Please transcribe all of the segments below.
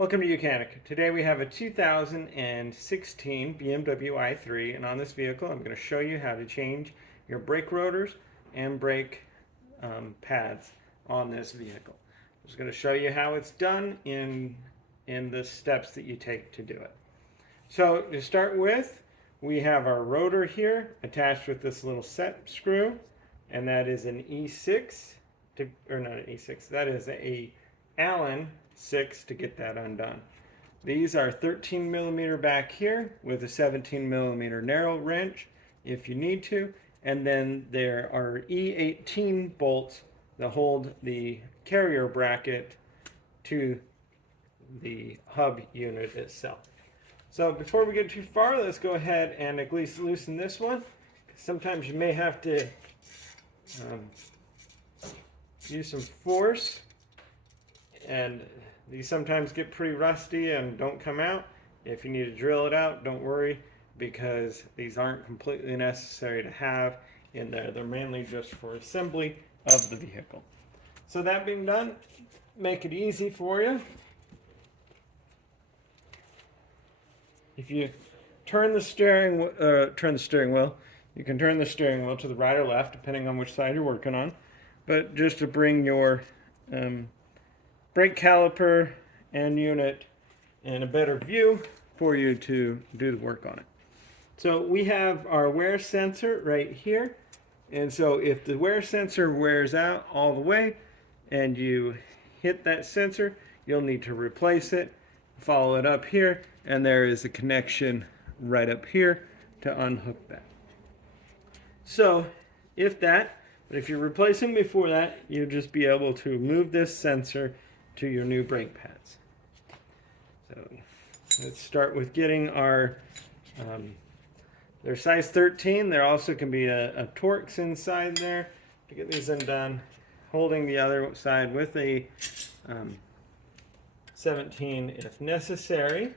Welcome to Mechanic. Today we have a 2016 BMW i3, and on this vehicle I'm going to show you how to change your brake rotors and brake pads on this vehicle. I'm just going to show you how it's done in the steps that you take to do it. So to start with, we have our rotor here attached with this little set screw, and that is an E6, or not an E6, that is a Allen 6 to get that undone. These are 13 millimeter back here with a 17 millimeter narrow wrench if you need to, and then there are E18 bolts that hold the carrier bracket to the hub unit itself. So before we get too far, let's go ahead and at least loosen this one. Sometimes you may have to use some force, and these sometimes get pretty rusty and don't come out. If you need to drill it out, don't worry, because these aren't completely necessary to have in there. They're mainly just for assembly of the vehicle. So that being done, make it easy for you. If you turn the steering wheel, you can turn the steering wheel to the right or left, depending on which side you're working on. But just to bring your brake caliper and unit in a better view for you to do the work on it. So we have our wear sensor right here, and so if the wear sensor wears out all the way and you hit that sensor, you'll need to replace it. Follow it up here, and there is a connection right up here to unhook that. So but if you're replacing before that, you'll just be able to move this sensor to your new brake pads. So let's start with getting our, they're size 13. There also can be a Torx inside there to get these undone. Holding the other side with a 17 if necessary.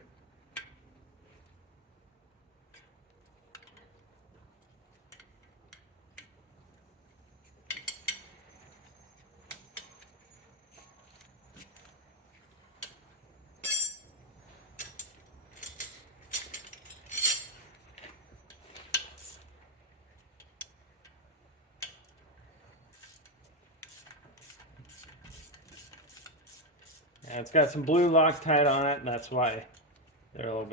And it's got some blue Loctite on it, and that's why they're a lot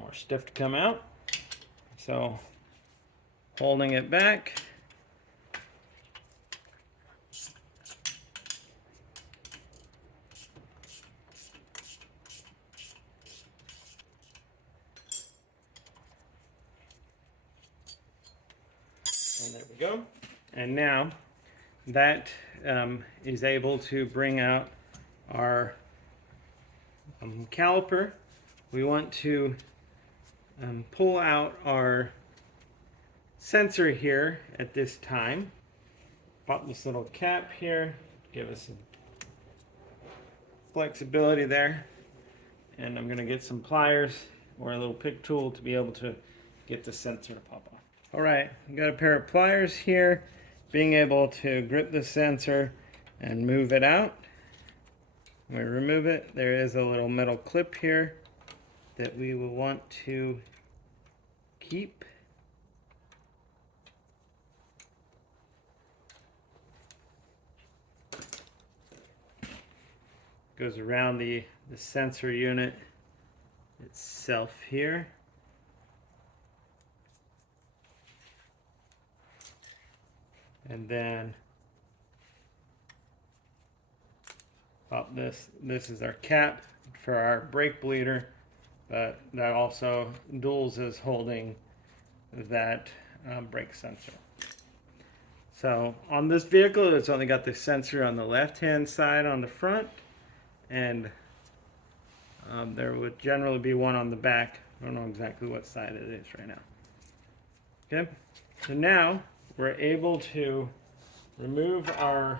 more stiff to come out. So holding it back. And there we go. And now that is able to bring out our caliper. We want to pull out our sensor here at this time. Pop this little cap here, give us some flexibility there. And I'm going to get some pliers or a little pick tool to be able to get the sensor to pop off. All right, I've got a pair of pliers here, being able to grip the sensor and move it out. When we remove it, there is a little metal clip here that we will want to keep. Goes around the sensor unit itself here. And then pop this. This is our cap for our brake bleeder, but that also duals as holding that brake sensor. So on this vehicle, it's only got the sensor on the left-hand side on the front, and there would generally be one on the back. I don't know exactly what side it is right now. Okay, so now we're able to remove our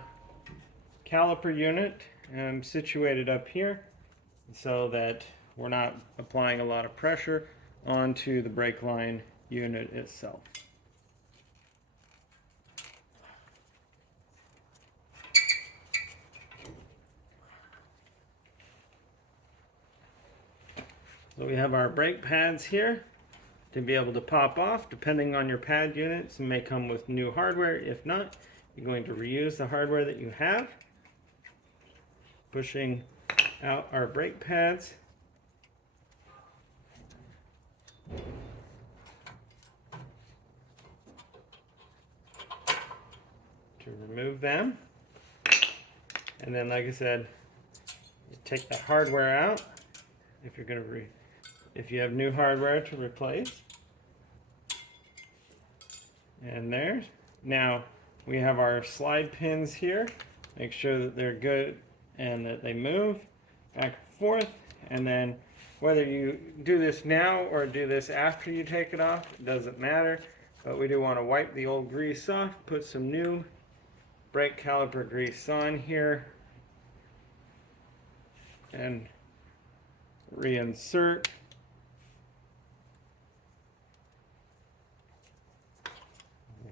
caliper unit and situate it up here so that we're not applying a lot of pressure onto the brake line unit itself. So we have our brake pads here to be able to pop off. Depending on your pad units, it may come with new hardware. If not, you're going to reuse the hardware that you have. Pushing out our brake pads. To remove them. And then, like I said, you take the hardware out if you're going to if you have new hardware to replace. And there's. Now we have our slide pins here. Make sure that they're good and that they move back and forth. And then whether you do this now or do this after you take it off, it doesn't matter. But we do want to wipe the old grease off, put some new brake caliper grease on here, and reinsert.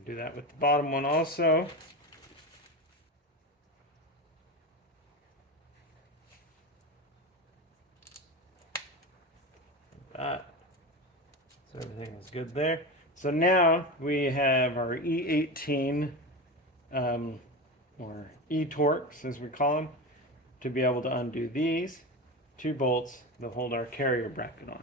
Do that with the bottom one also. That. So everything is good there. So now we have our E18 or E-Torques as we call them to be able to undo these two bolts that hold our carrier bracket on.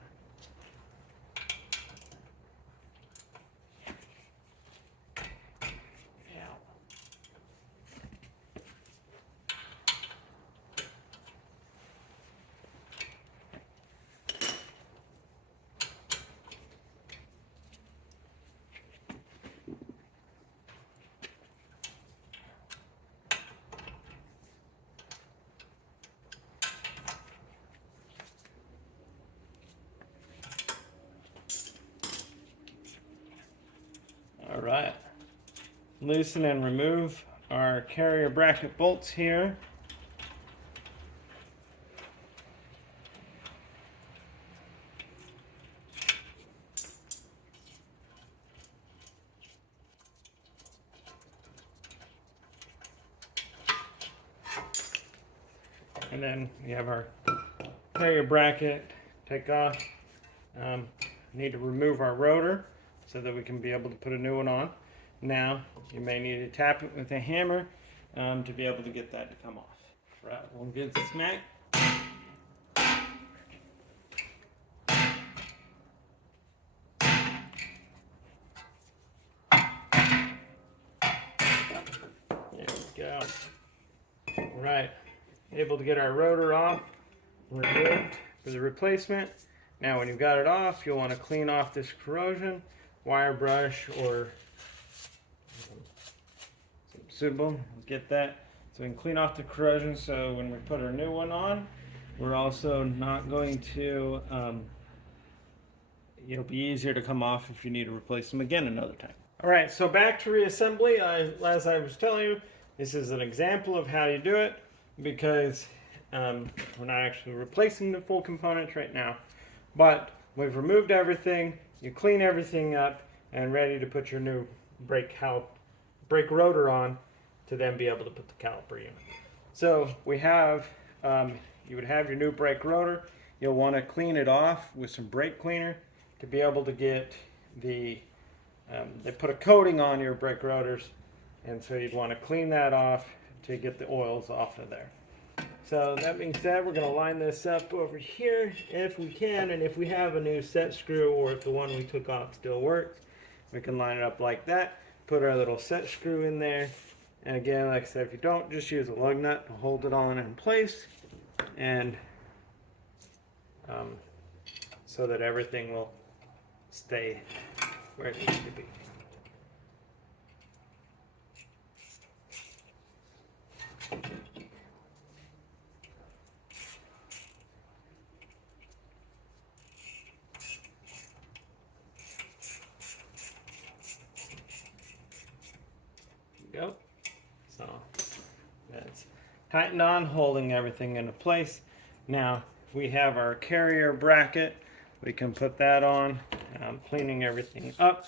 All right, loosen and remove our carrier bracket bolts here. And then we have our carrier bracket take off. Need to remove our rotor so that we can be able to put a new one on. Now, you may need to tap it with a hammer to be able to get that to come off. Right, one good smack. There we go. Right, able to get our rotor off, removed for the replacement. Now when you've got it off, you'll want to clean off this corrosion, wire brush or suitable, get that. So we can clean off the corrosion so when we put our new one on, we're also not going to, it'll be easier to come off if you need to replace them again another time. All right, so back to reassembly. As I was telling you, this is an example of how you do it because we're not actually replacing the full components right now. But we've removed everything, you clean everything up, and ready to put your new brake rotor on to then be able to put the caliper unit. So we have, you would have your new brake rotor. You'll want to clean it off with some brake cleaner to be able to get the, they put a coating on your brake rotors, and so you'd want to clean that off to get the oils off of there. So that being said, we're going to line this up over here if we can, and if we have a new set screw or if the one we took off still works, we can line it up like that, put our little set screw in there, and again, like I said, if you don't, just use a lug nut to hold it on in place, and so that everything will stay where it needs to be. Go. So that's tightened on, holding everything into place. Now we have our carrier bracket. We can put that on. I'm cleaning everything up.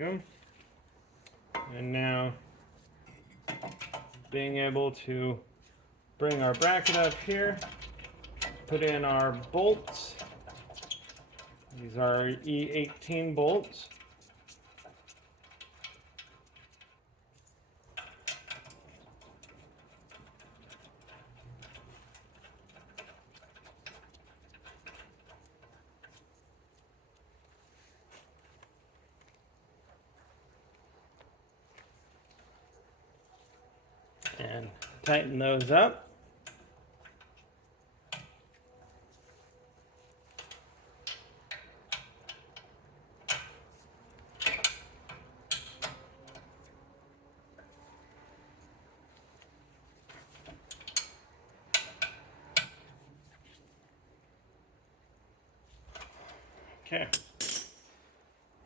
we go. And now being able to bring our bracket up here, put in our bolts. These are E18 bolts. And tighten those up. Okay.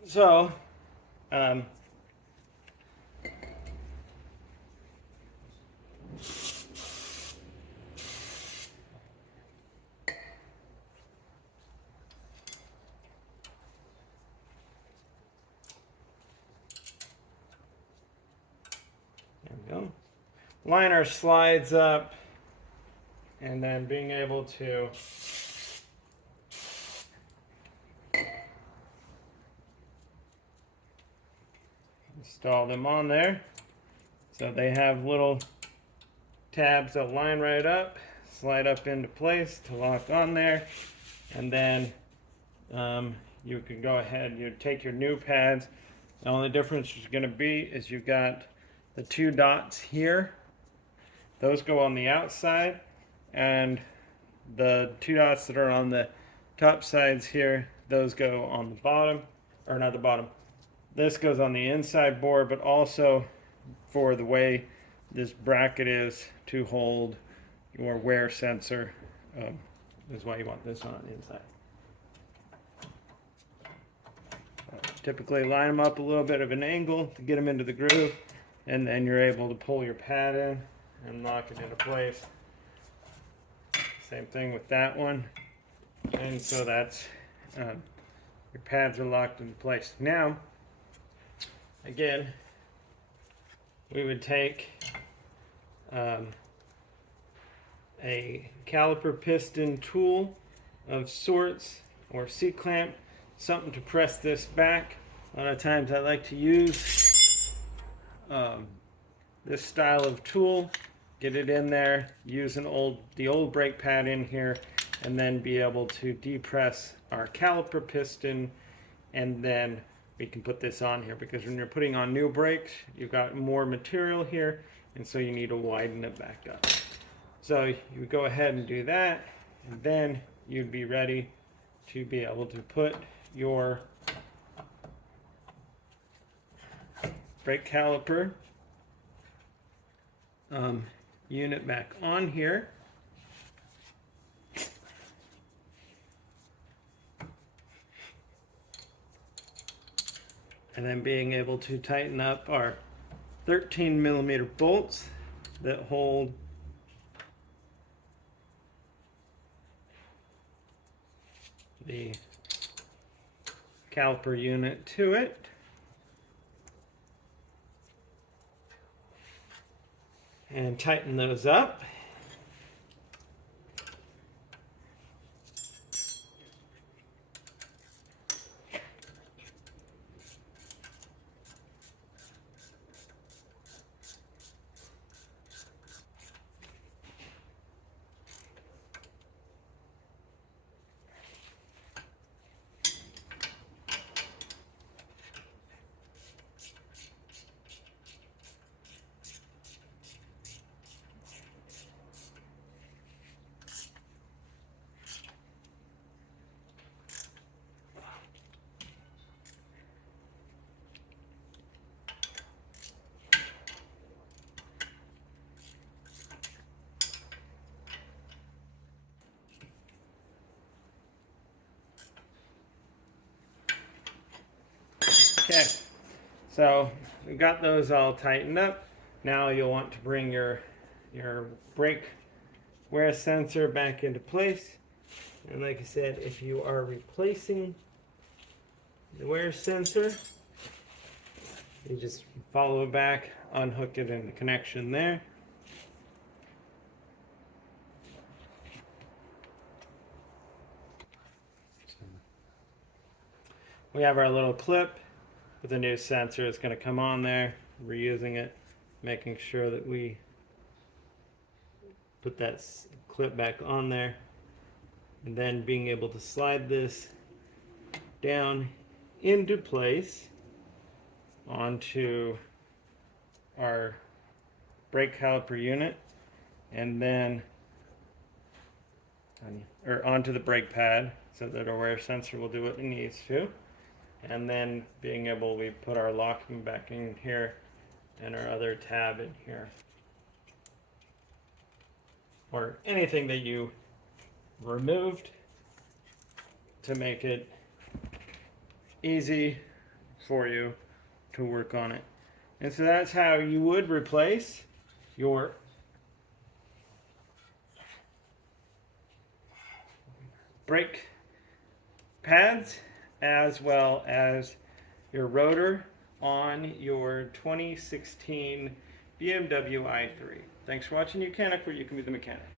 So, there we go. Line our slides up, and then being able to install them on there. So they have little tabs that line right up, slide up into place to lock on there, and then you can go ahead, you take your new pads. The only difference is going to be is you've got the two dots here. Those go on the outside, and the two dots that are on the top sides here, those go on the bottom, or not the bottom. This goes on the inside board, but also for the way this bracket is to hold your wear sensor, is why you want this on the inside. Typically line them up a little bit of an angle to get them into the groove, and then you're able to pull your pad in and lock it into place. Same thing with that one. And so that's, your pads are locked into place. Now, again, we would take a caliper piston tool of sorts, or C-clamp, something to press this back. A lot of times I like to use this style of tool, get it in there, use the old brake pad in here, and then be able to depress our caliper piston, and then we can put this on here, because when you're putting on new brakes, you've got more material here, and so you need to widen it back up. So you would go ahead and do that, and then you'd be ready to be able to put your brake caliper unit back on here. And then being able to tighten up our 13mm bolts that hold the caliper unit to it. And tighten those up. Okay, so we got those all tightened up. Now you'll want to bring your brake wear sensor back into place. And like I said, if you are replacing the wear sensor, You just follow it back, unhook it in the connection there. We have our little clip with a new sensor. It's going to come on there. We're using it, making sure that we put that clip back on there, and then being able to slide this down into place onto our brake caliper unit, and then onto the brake pad so that our wear sensor will do what it needs to. And then being able, we put our locking back in here and our other tab in here. Or anything that you removed to make it easy for you to work on it. And so that's how you would replace your brake pads as well as your rotor on your 2016 BMW i3. Thanks for watching Mechanic, where you can be the mechanic.